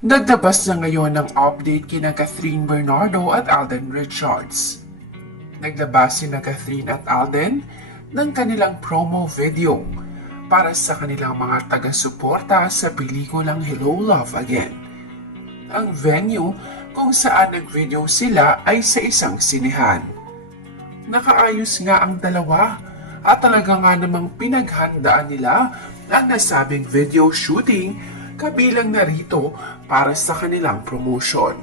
Naglabas na ngayon ng update kina Catherine Bernardo at Alden Richards. Naglabas sina Catherine at Alden ng kanilang promo video para sa kanilang mga taga-suporta sa pelikulang Hello Love Again. Ang venue kung saan nag-video sila ay sa isang sinehan. Nakaayos nga ang dalawa at talaga nga namang pinaghandaan nila ang nasabing video shooting kabilang narito para sa kanilang promotion.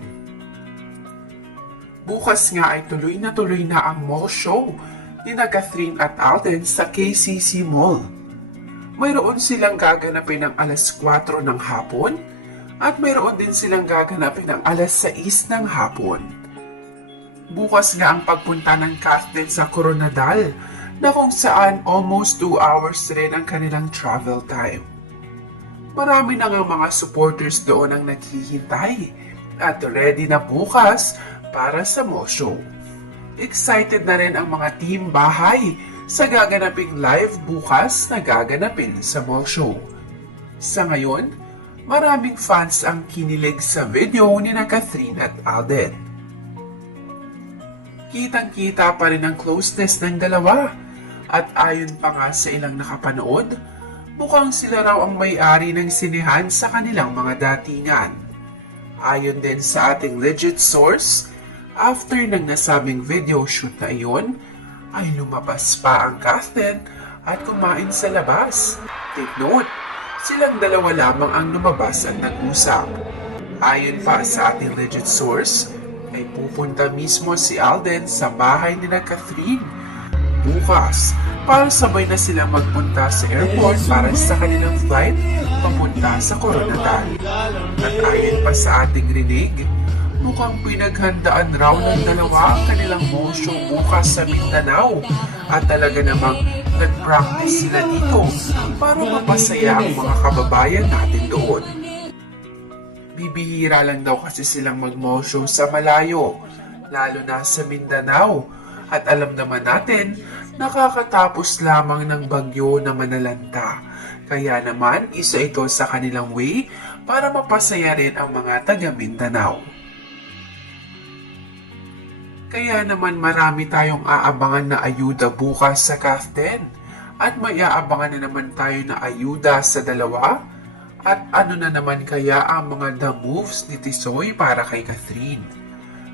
Bukas nga ay tuloy na ang mall show ni Catherine at Alden sa KCC Mall. Mayroon silang gaganapin ng alas 4 ng hapon at mayroon din silang gaganapin ng alas 6 ng hapon. Bukas nga ang pagpunta ng Catherine sa Coronadal na kung saan almost 2 hours rin ang kanilang travel time. Marami na nga mga supporters doon ang naghihintay at ready na bukas para sa mall show. Excited na rin ang mga team bahay sa gaganaping live bukas na gaganapin sa mall show. Sa ngayon, maraming fans ang kinilig sa video ni Catherine at Alden. Kitang-kita pa rin ang closeness ng dalawa at ayon pa nga sa ilang nakapanood, mukhang sila raw ang may-ari ng sinehan sa kanilang mga datingan. Ayon din sa ating legit source, after ng nasabing video shoot na iyon, ay lumabas pa ang Catherine at kumain sa labas. Take note, silang dalawa lamang ang lumabas at nag-usap. Ayon pa sa ating legit source, ay pupunta mismo si Alden sa bahay ni Catherine bukas para sabay na sila magpunta sa airport para sa kanilang flight papunta sa Coronadal. At ayon pa sa ating rinig, mukhang pinaghandaan raw ng dalawa ang kanilang mall show bukas sa Mindanao at talaga namang nag-practice sila dito para mapasaya ang mga kababayan natin doon. Bibihira lang daw kasi silang mag-mall show sa malayo, lalo na sa Mindanao. At alam naman natin, nakakatapos lamang ng bagyo na manalanta. Kaya naman, isa ito sa kanilang way para mapasaya rin ang mga taga Mindanao. Kaya naman marami tayong aabangan na ayuda bukas sa Catherine. At may aabangan na naman tayo na ayuda sa dalawa. At ano na naman kaya ang mga the moves ni Tisoy para kay Catherine.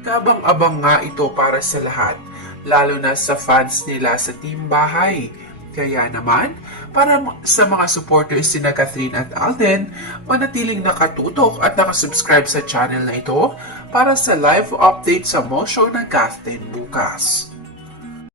Kabang-abang nga ito para sa lahat, lalo na sa fans nila sa team bahay. Kaya naman, para sa mga supporters ni Catherine at Alden, manatiling nakatutok at nakasubscribe sa channel na ito para sa live update sa mall show ng Catherine bukas.